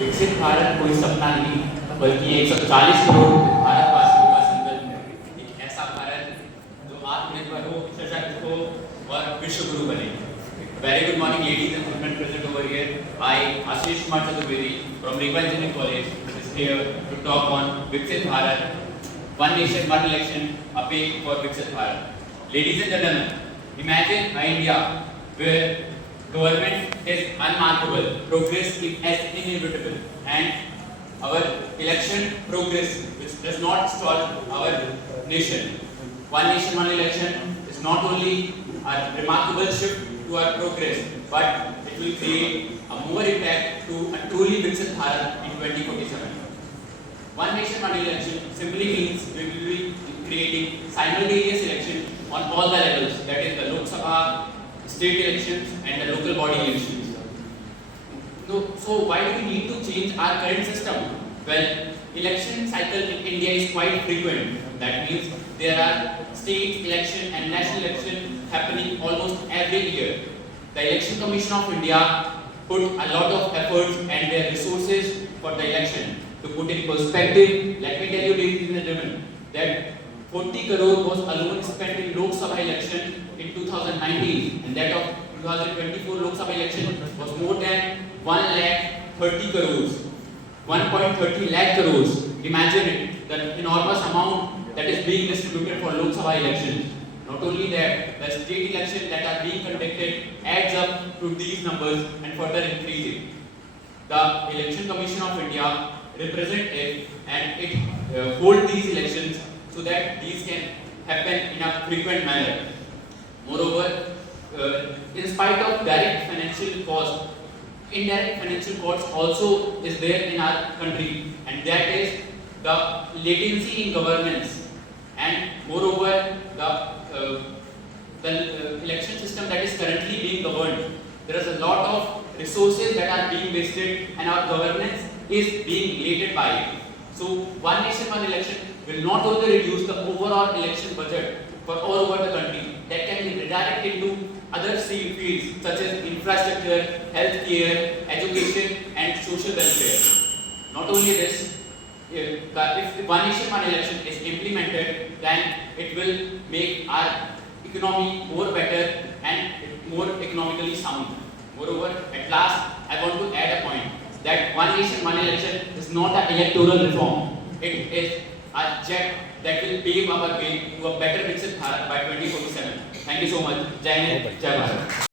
विकसित भारत कोई सपना नहीं बल्कि 140 करोड़ भारतवासियों का संकल्प है। एक ऐसा भारत जो आत्मनिर्भर हो, सशक्त हो और विश्व गुरु बने। Very good morning, ladies and gentlemen present over here. I, Ashish Kumar Chaturvedi from Rewa Engineering College, is here to talk on Viksit Bharat, One Nation, One Election, a way for Viksit Bharat. Ladies and gentlemen, imagine an India where government is unmarkable, progress is as inevitable, and our election progress which does not stall our nation. One Nation, One Election is not only a remarkable shift to our progress, but it will create a more impact to a truly Viksit Bharat in 2047. One Nation, One Election simply means we will be creating simultaneous election on all the levels, that is the Lok Sabha, state elections and the local body elections. So why do we need to change our current system? Well, election cycle in India is quite frequent. That means there are state election and national election happening almost every year. The Election Commission of India put a lot of efforts and their resources for the election. To put in perspective, let me tell you, ladies and gentlemen, that 40 crore was alone spent in Lok Sabha election in 2019, and that of 2024 Lok Sabha election was more than 1 lakh 30 crores, 1.30 lakh crores. Imagine it, the enormous amount that is being distributed for Lok Sabha elections. Not only that, the state elections that are being conducted adds up to these numbers and further increasing. The Election Commission of India represents it and it holds these elections so that these can happen in a frequent manner. Moreover, in spite of direct financial cost, indirect financial cost also is there in our country, and that is the latency in governance, and moreover the election system that is currently being governed. There is a lot of resources that are being wasted and our governance is being related by it. So One Nation, One Election will not only reduce the overall election budget for all over the country, that can be redirected to other fields such as infrastructure, healthcare, education and social welfare. Not only this, if One Nation, One Election is implemented, then it will make our economy more better and more economically sound. Moreover, at last, I want to add a point that One Nation, One Election is not an electoral reform. It is a jet that will pave our way to a better Viksit Bharat by 2047. Thank you so much. Jai Hind, Jai Bharat.